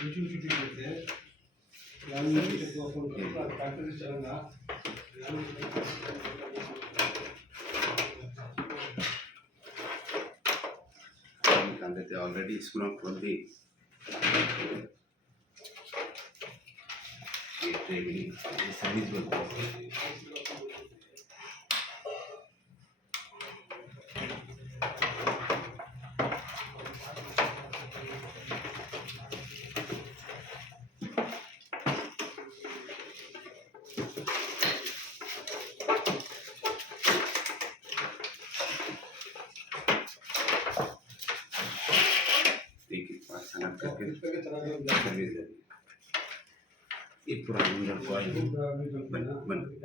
They already school of 20 training studies will go. ठीक है पास संगत करके सर्विस दे ये पूरा इंजन को बन